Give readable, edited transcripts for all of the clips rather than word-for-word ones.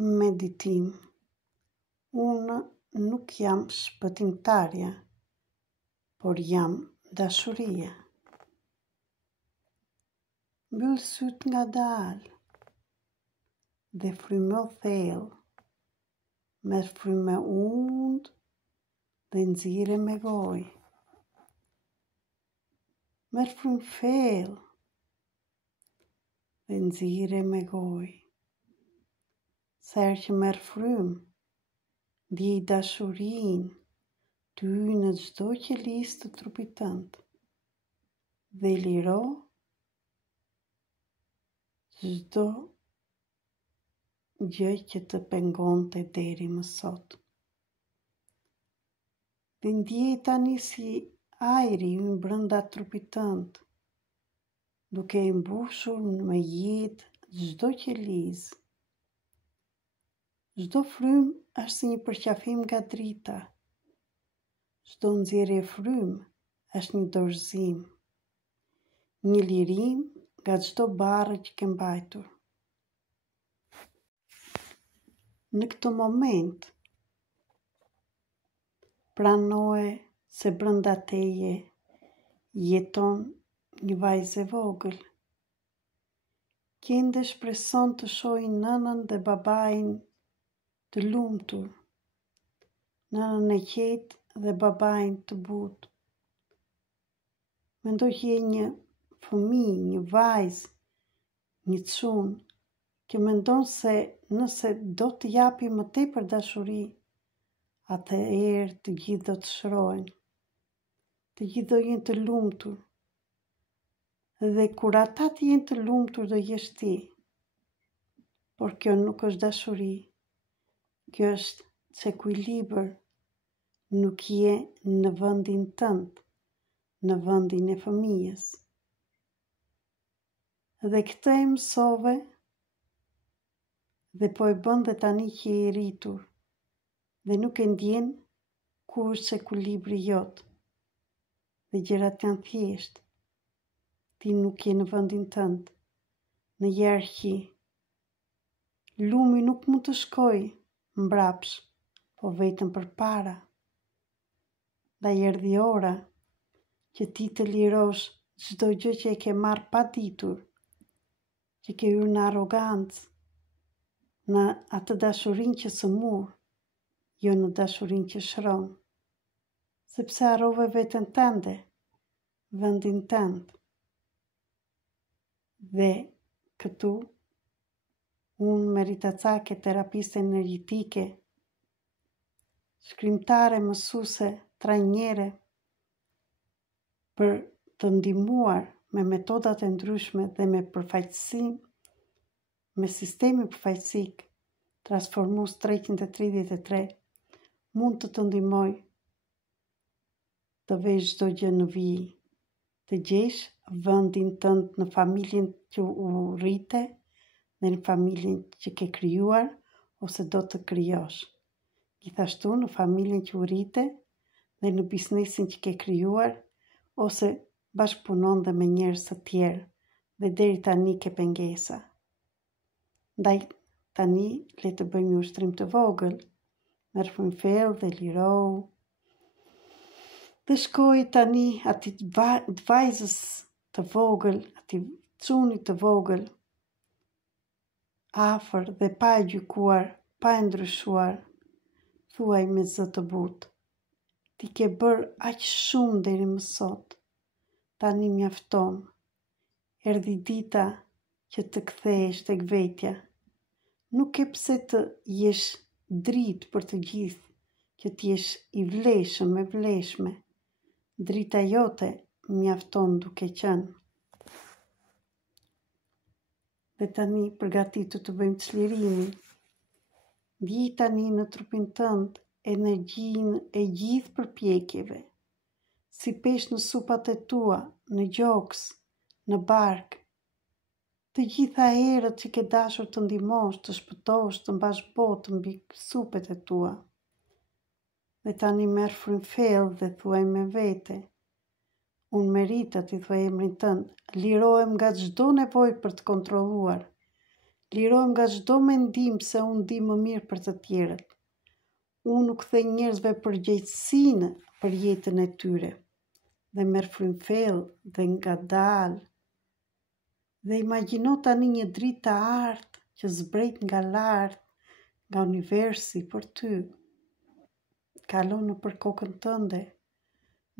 meditim. Unë nuk jam shpëtimtarja, por jam dashuria. Mbyll syt ngadalë dhe frymë thellë, merr frymë undë dhe nxirre me gojë. Merr frymë thellë dhe nxirre me gojë. Sa herë që merr frymë, ndjej dashurinë ty në çdo qelisë të trupit tënd dhe liro çdo gjë që të pengonte deri më sot. Dhe ndjej tani si ajri hyn brenda trupit tënd, duke i mbushur me jetë çdo qelizë. Çdo frymë është si një përqafim nga drita. Çdo nxjerrje frymë është një dorëzim, një lirim nga çdo barrë që ke mbajtur. Në këtë moment, pranoje se brenda teje jeton një vajzë e vogël. Qende shpreson të shohë nënën dhe babain të lumtur, nënën e qetë dhe babain të butë. Mendo që je një fëmijë, një vajzë, një çun, që mendon se nëse do të japi më tepër dashuri, atëherë të gjithë do të shrohen, të gjithë do jenë të lumtur. Dhe kur ata të jenë të lumtur do jesh ti. Por kjo nuk është dashuri. Kjo është se ekuilibër nuk je në vendin tënd, në vendin e fëmijës. Dhe këtë e mësove dhe po e bën dhe tani që je i rritur dhe nuk e ndjen ku është ekuilibri jot. Dhe gjërat janë thjesht. Ti nuk je në vendin tënd, në hierarki. Lumi nuk mund të shkojë mbrapsh, po vetëm përpara. Dhe erdhi ora që ti të lirosh çdo gjë që e ke marrë pa ditur, që ke hyrë në arrogancë, në atë dashurinë që sëmur, jo në dashurinë që shron. Sepse harrove veten tënde, vendin tënd. Dhe këtu, unë Merita Cake, terapiste energjetike, shkrimtare, mësuese, trajnere, për të ndihmuar me metodat e ndryshme dhe me përfaqësim, me sistemi përfaqësik, Transformues 333, mund të ndihmoj të vesh çdo gjë në vijë, të gjesh vendin tënd në familjen që u rrite dhe në familjen që ke krijuar ose do të krijosh. Gjithashtu në familjen që u rrite dhe në biznesin që ke krijuar ose bashkëpunon dhe me njerëz të tjerë dhe deri tani ke pengesa. Ndaj tani le të bëjmë një ushtrim të vogël, merr frymë thellë dhe lirohu. Dhe shkoj tani ati vajzës të vogël, ati çunit të vogël, afër dhe pa e gjykuar, pa e ndryshuar, thuaj me zë të butë. Ti ke bërë aq shumë deri më sot. Tani mjafton. Erdhi dita që të kthehesh tek vetja. Nuk ke pse të jesh dritë për të gjithë, që të jesh i vleshëm e vleshme. Drita jote mjafton duke qenë. Dhe tani përgatitu të bëjmë çlirimin. Ndjej tani në trupin tënd energjinë e gjithë përpjekjeve, si pesh në supat e tua, në gjoks, në bark. Të gjitha herët që ke dashur të ndihmosh, të shpëtosh, të mbash botë mbi supet e tua. Dhe tani merr frymë thellë dhe thuaj me vete. Unë Merita, ti thuaj emrin tënd, lirohem nga çdo nevojë për të kontrolluar, Lirohem nga çdo mendim se unë di më mirë për të tjerët. Unë nuk the njerëzve përgjegjësinë për jetën e tyre. Dhe merr frymfell dhe ngadalë. Dhe imagjino tani një dritë të artë që zbret nga lartë, nga universi për ty. Kalon nëpër kokën tënde,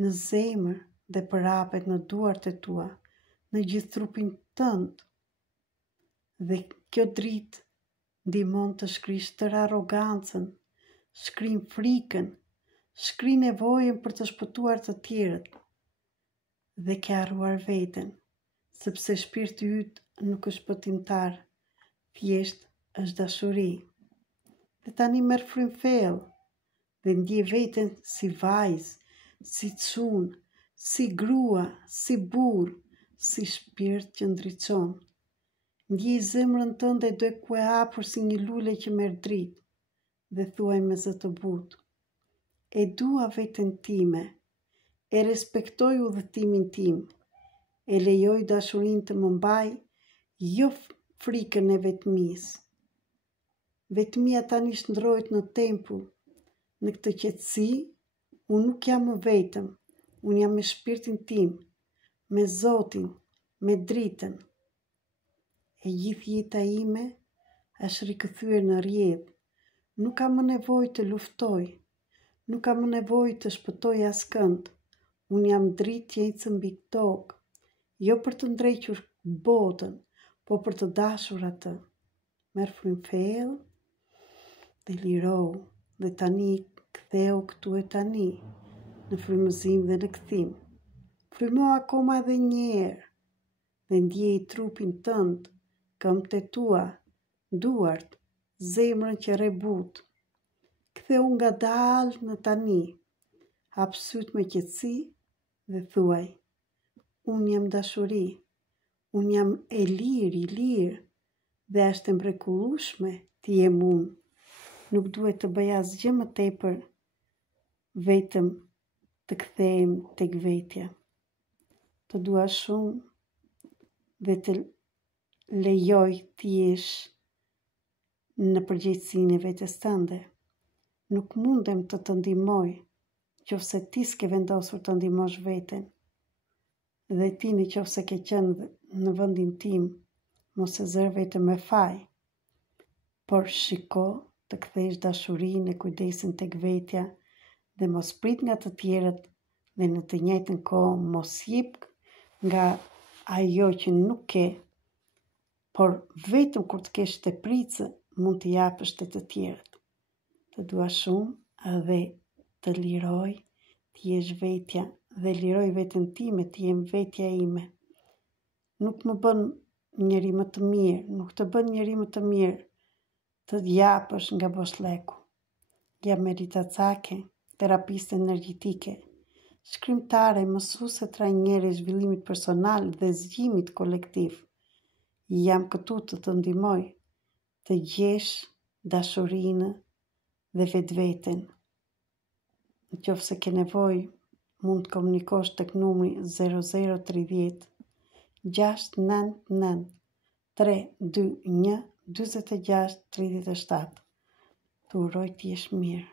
në zemër dhe përhapet në duart e tua, në gjithë trupin tënd. Dhe kjo dritë ndihmon të shkrish tërë arrogancën, shkrin frikën, shkrin nevojën për të shpëtuar të tjerët. Dhe ke harruar veten, sepse shpirti yt nuk është pëtimtar, thjesht është dashuri. Dhe tani merr frymfell dhe ndjej veten si vajzë, si çunë, si grua, si burr, si shpirt që ndriçon. Ndjej zemrën tënde duke e hapur si një lule që merr dritë dhe thuaj me zë të butë: e dua veten time, e respektoj udhëtimin tim, e lejoj dashurinë të më mbaj, jo frikën e vetmisë. Vetmia tani shndrohet në tempull, në këtë qetësi, unë nuk jam më vetëm, unë jam me shpirtin tim, me Zotin, me dritën. E gjithë jeta ime është rikëthyer në rrjedhë. Nuk kam më nevojë të luftoj, nuk kam më nevojë të shpëtoj askënd. Unë jam dritë që ecën mbi tokë, jo për të ndrequr botën, po për të dashur atë. Merr frymfell dhe liro, dhe tani ktheu këtu e tani, në frymëzim dhe në kthim. Frymo akoma edhe një herë dhe ndjej trupin tënd, këmbët e tua, duart, zemrën që rebut. Ktheu ngadalë në tani, hap syt me qetësi dhe thuaj: unë jam dashuri, unë jam e lirë, dhe është e mrekullueshme të jem unë. Nuk duhet të bëj asgjë më tepër, vetëm të kthehem tek vetja. Të dua shumë dhe të lejoj të jesh në përgjegjësinë e vetes tënde. Nuk mundem të të ndihmoj nëse ti s'ke vendosur të ndihmosh veten. Dhe ti nëse ke qenë në vendin tim, mos e zër vetëm me faj, por shiko të kthesh dashurinë e kujdesin tek vetja dhe mos prit nga të tjerët dhe në të njëjtën kohë mos jep nga ajo që nuk ke, por vetëm kur të kesh tepricë mund të japësh te të tjerët. Të dua shumë dhe të liroj të jesh vetja dhe liroj veten time të jem vetja ime. Nuk më bën njeri më të mirë, nuk të bën njeri më të mirë të japësh nga boshleku. Jam Merita Cake, terapiste energjetike, shkrimtare, mësuese trajnere, zhvillimit personal dhe zgjimit kolektiv. Jam këtu të të ndihmoj të gjesh dashurinë dhe vetveten. Nëse ke nevojë, mund të komunikosh tek numri 0030 699 321 46 37. Të uroj të jesh mirë.